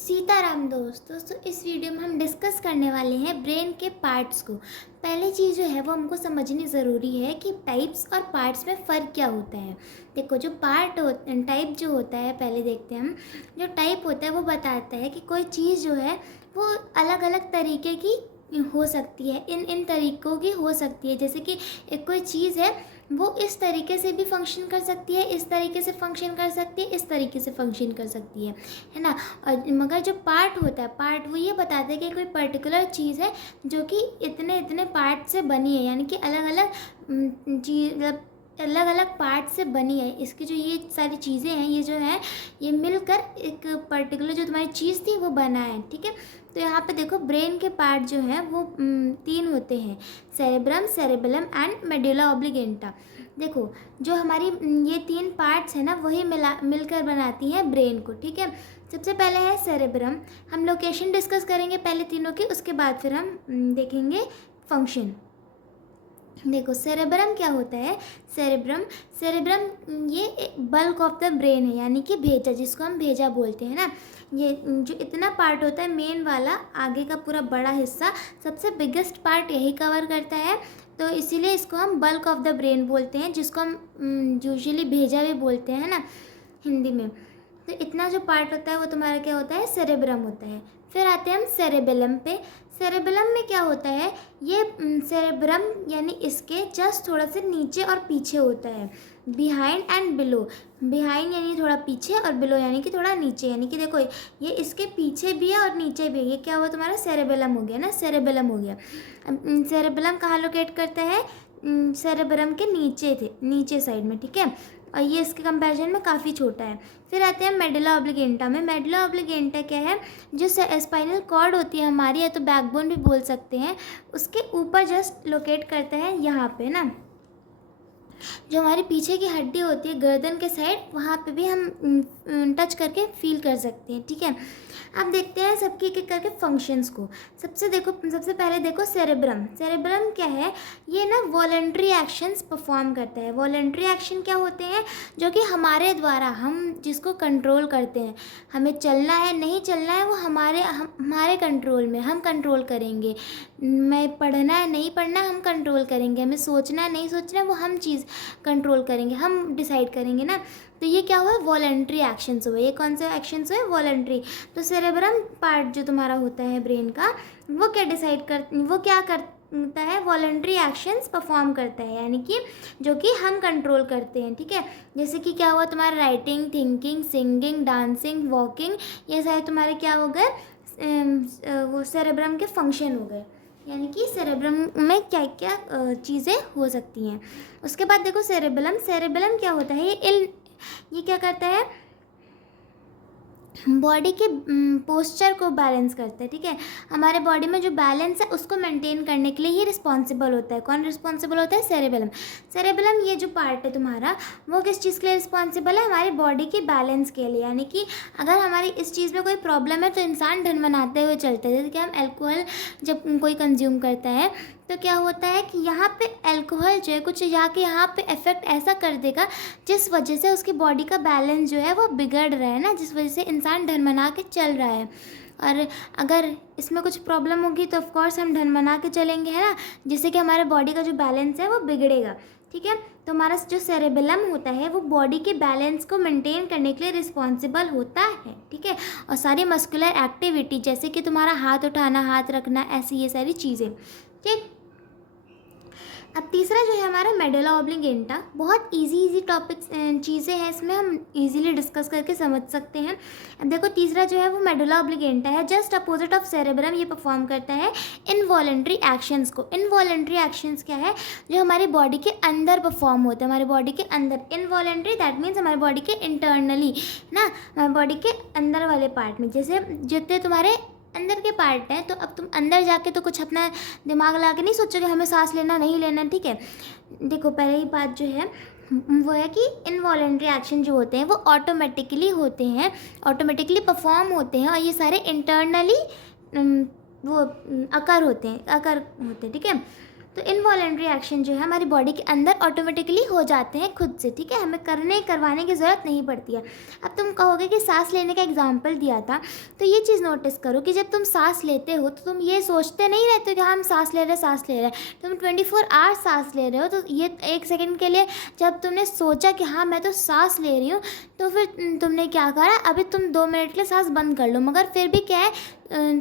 सीताराम दोस्तों इस वीडियो में हम डिस्कस करने वाले हैं ब्रेन के पार्ट्स को। पहली चीज़ जो है वो हमको समझनी ज़रूरी है कि टाइप्स और पार्ट्स में फ़र्क क्या होता है। देखो जो टाइप जो होता है, पहले देखते हैं हम। जो टाइप होता है वो बताता है कि कोई चीज़ जो है वो अलग अलग तरीके की हो सकती है, इन तरीक़ों की हो सकती है। जैसे कि एक कोई चीज़ है वो इस तरीके से भी फंक्शन कर सकती है, इस तरीके से फंक्शन कर सकती है, इस तरीके से फंक्शन कर सकती है ना। और मगर जो पार्ट होता है, पार्ट वो ये बताता है कि कोई पर्टिकुलर चीज़ है जो कि इतने इतने पार्ट से बनी है, यानी कि अलग अलग चीज़ मतलब अलग अलग पार्ट से बनी है। इसकी जो ये सारी चीज़ें हैं, ये जो है ये मिलकर एक पर्टिकुलर जो तुम्हारी चीज़ थी वो बना है, ठीक है। तो यहाँ पे देखो ब्रेन के पार्ट जो हैं वो 3 होते हैं, सेरेब्रम, सेरेबेलम एंड मेडुला ऑब्लिगेंटा। देखो जो हमारी ये 3 पार्ट्स हैं ना वही मिलकर बनाती हैं ब्रेन को, ठीक है। सबसे पहले है सेरेब्रम। हम लोकेशन डिस्कस करेंगे पहले तीनों की, उसके बाद फिर हम देखेंगे फंक्शन। देखो सेरेब्रम क्या होता है। सेरेब्रम ये बल्क ऑफ द ब्रेन है, यानी कि भेजा, जिसको हम भेजा बोलते हैं ना। ये जो इतना पार्ट होता है मेन वाला, आगे का पूरा बड़ा हिस्सा, सबसे बिगेस्ट पार्ट यही कवर करता है। तो इसीलिए इसको हम बल्क ऑफ द ब्रेन बोलते हैं, जिसको हम यूजुअली भेजा भी बोलते हैं ना हिंदी में। तो इतना जो पार्ट होता है वो तुम्हारा क्या होता है, सेरेब्रम होता है। फिर आते हैं हम सेरेबेलम पे। सेरेबेलम में क्या होता है, ये सेरेब्रम यानी इसके जस्ट थोड़ा से नीचे और पीछे होता है, बिहाइंड एंड बिलो। बिहाइंड यानी थोड़ा पीछे और बिलो यानी कि थोड़ा नीचे, यानी कि देखो ये इसके पीछे भी है और नीचे भी है। ये क्या हुआ तुम्हारा, सेरेबेलम हो गया ना, सेरेबेलम हो गया। सेरेबेलम कहाँ लोकेट करता है, सेरेब्रम के नीचे साइड में, ठीक है। और ये इसके कंपैरिजन में काफ़ी छोटा है। फिर आते हैं मेडुला ऑब्लिगेंटा में। मेडुला ऑब्लिगेंटा क्या है, जो स्पाइनल कॉर्ड होती है हमारी, या तो बैकबोन भी बोल सकते हैं, उसके ऊपर जस्ट लोकेट करता है यहाँ पे ना। जो हमारी पीछे की हड्डी होती है गर्दन के साइड, वहाँ पे भी हम टच करके फील कर सकते हैं, ठीक है। अब देखते हैं सबके एक एक करके फंक्शंस को। सबसे पहले देखो सेरेब्रम। सेरेब्रम क्या है, ये ना वॉलंटरी एक्शंस परफॉर्म करता है। वॉलंटरी एक्शन क्या होते हैं, जो कि हमारे द्वारा, हम जिसको कंट्रोल करते हैं। हमें चलना है नहीं चलना है वो हमारे कंट्रोल में, हम कंट्रोल करेंगे। मैं पढ़ना है नहीं पढ़ना हम कंट्रोल करेंगे। हमें सोचना है नहीं सोचना है वो हम चीज़ कंट्रोल करेंगे, हम डिसाइड करेंगे ना। तो ये क्या हुआ, वॉलंटरी एक्शंस हुए। ये कौन से एक्शंस हुए, वॉलंटरी। तो सेरेब्रम पार्ट जो तुम्हारा होता है ब्रेन का, वो क्या करता है, वॉलंटरी एक्शंस परफॉर्म करता है, यानी कि जो कि हम कंट्रोल करते हैं, ठीक है। जैसे कि क्या हुआ तुम्हारा, writing, thinking, singing, dancing, walking, ये सारे तुम्हारे क्या हो गए, वो सेरेब्रम के फंक्शन हो गए, यानी कि सेरेब्रम में क्या क्या चीज़ें हो सकती हैं। उसके बाद देखो सेरेबेलम। सेरेबेलम क्या होता है, ये क्या करता है, बॉडी के पोस्चर को बैलेंस करता है, ठीक है। हमारे बॉडी में जो बैलेंस है उसको मेंटेन करने के लिए ही रिस्पॉन्सिबल होता है। कौन रिस्पॉन्सिबल होता है, सेरेबेलम। सेरेबेलम ये जो पार्ट है तुम्हारा, वो किस चीज़ के लिए रिस्पॉन्सिबल है, हमारी बॉडी की बैलेंस के लिए। यानी कि अगर हमारी इस चीज़ में कोई प्रॉब्लम है तो इंसान ढनमनाते हुए चलता है। जैसे कि हम अल्कोहल जब कोई कंज्यूम करता है तो क्या होता है कि यहाँ पे अल्कोहल जो है कुछ जाके यहाँ पे इफेक्ट ऐसा कर देगा जिस वजह से उसकी बॉडी का बैलेंस जो है वो बिगड़ रहा है ना, जिस वजह से इंसान ढनमना के चल रहा है। और अगर इसमें कुछ प्रॉब्लम होगी तो ऑफकोर्स हम ढनमना के चलेंगे, है ना, जिससे कि हमारे बॉडी का जो बैलेंस है वो बिगड़ेगा, ठीक है। तो हमारा जो सेरेबेलम होता है वो बॉडी के बैलेंस को मेंटेन करने के लिए रिस्पॉन्सिबल होता है, ठीक है। और सारी मस्कुलर एक्टिविटी, जैसे कि तुम्हारा हाथ उठाना, हाथ रखना, ऐसी ये सारी चीज़ें, ठीक। अब तीसरा जो है हमारा मेडुला ऑब्लिगेंटा। बहुत इजी टॉपिक्स चीज़ें हैं, इसमें हम इजीली डिस्कस करके समझ सकते हैं। अब देखो तीसरा जो है वो मेडुला ऑब्लिगेंटा है, जस्ट अपोजिट ऑफ सेरेब्रम। ये परफॉर्म करता है इनवॉलेंट्री एक्शंस को। इनवॉलेंट्री एक्शंस क्या है, जो हमारी बॉडी के अंदर परफॉर्म होते हैं, हमारी बॉडी के अंदर। इनवॉलेंट्री दैट मीन्स हमारी बॉडी के इंटरनली ना, हमारी बॉडी के अंदर वाले पार्ट में। जैसे जितने तुम्हारे अंदर के पार्ट हैं, तो अब तुम अंदर जाके तो कुछ अपना दिमाग लगा के नहीं सोचोगे हमें सांस लेना नहीं लेना, ठीक है। देखो पहली बात जो है वो है कि इनवॉलेंट्री एक्शन जो होते हैं वो ऑटोमेटिकली होते हैं, ऑटोमेटिकली परफॉर्म होते हैं, और ये सारे इंटरनली वो अकर होते हैं, ठीक है। तो इनवॉलेंट्री एक्शन जो है हमारी बॉडी के अंदर ऑटोमेटिकली हो जाते हैं खुद से, ठीक है, हमें करवाने की ज़रूरत नहीं पड़ती है। अब तुम कहोगे कि सांस लेने का एग्जाम्पल दिया था, तो ये चीज़ नोटिस करो कि जब तुम सांस लेते हो तो तुम ये सोचते नहीं रहते हो कि हाँ हम सांस ले रहे हैं। तुम 24 आवर्स सांस ले रहे हो, तो ये 1 सेकंड के लिए जब तुमने सोचा कि हाँ मैं तो सांस ले रही हूँ, तो फिर तुमने क्या करा, अभी तुम 2 मिनट के लिए सांस बंद कर लो, मगर फिर भी क्या है,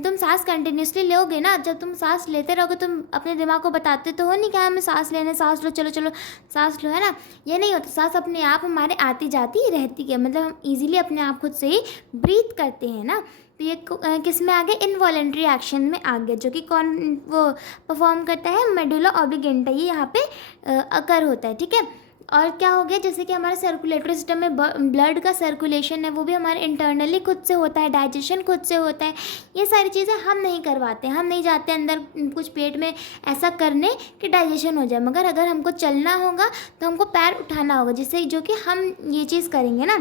तुम सांस कंटिन्यूसली लोगे ना। जब तुम सांस लेते रहोगे तुम अपने दिमाग को बताते तो हो नहीं कि हमें सांस लेने, सांस लो, चलो चलो सांस लो, है ना। ये नहीं होता, सांस अपने आप हमारे आती जाती ही रहती है, मतलब हम इजीली अपने आप खुद से ही ब्रीथ करते हैं ना। तो ये किस में आ गए, इनवॉलेंट्री एक्शन में आ गए, जो कि कौन वो परफॉर्म करता है, मेडुला ऑब्लिगेंटा, ये यहाँ पे अकर होता है, ठीक है। और क्या हो गया, जैसे कि हमारा सर्कुलेटरी सिस्टम में ब्लड का सर्कुलेशन है वो भी हमारे इंटरनली खुद से होता है, डाइजेशन खुद से होता है। ये सारी चीज़ें हम नहीं करवाते, हम नहीं जाते अंदर कुछ पेट में ऐसा करने कि डाइजेशन हो जाए, मगर अगर हमको चलना होगा तो हमको पैर उठाना होगा, जिससे जो कि हम ये चीज़ करेंगे ना।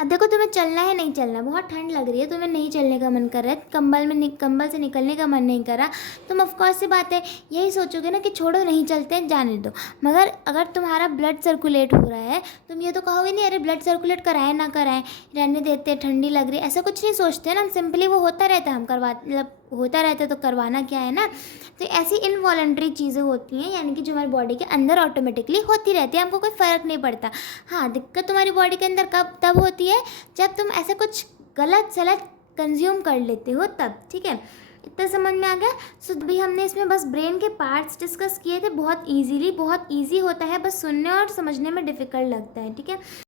अब देखो तुम्हें चलना है, नहीं चलना, बहुत ठंड लग रही है, तुम्हें नहीं चलने का मन कर रहा है, कंबल से निकलने का मन नहीं कर रहा, तुम ऑफकोर्स सी बात है यही सोचोगे ना कि छोड़ो नहीं चलते हैं, जाने दो। मगर अगर तुम्हारा ब्लड सर्कुलेट हो रहा है, तुम ये तो कहोगे नहीं अरे ब्लड सर्कुलेट कराएं ना कराएं, रहने देते, ठंडी लग रही है, ऐसा कुछ नहीं सोचते ना, सिंपली वो होता रहता है, हम करवा मतलब होता रहता है तो करवाना क्या है ना। तो ऐसी इनवॉलेंट्री चीज़ें होती हैं, यानी कि जो हमारी बॉडी के अंदर ऑटोमेटिकली होती रहती है, हमको कोई फ़र्क नहीं पड़ता। हाँ, दिक्कत तुम्हारी बॉडी के अंदर कब तब होती है जब तुम ऐसा कुछ गलत सलत कंज्यूम कर लेते हो तब, ठीक है। इतना समझ में आ गया। सो अभी हमने इसमें बस ब्रेन के पार्ट्स डिस्कस किए थे, बहुत ईजी होता है, बस सुनने और समझने में डिफ़िकल्ट लगता है, ठीक है।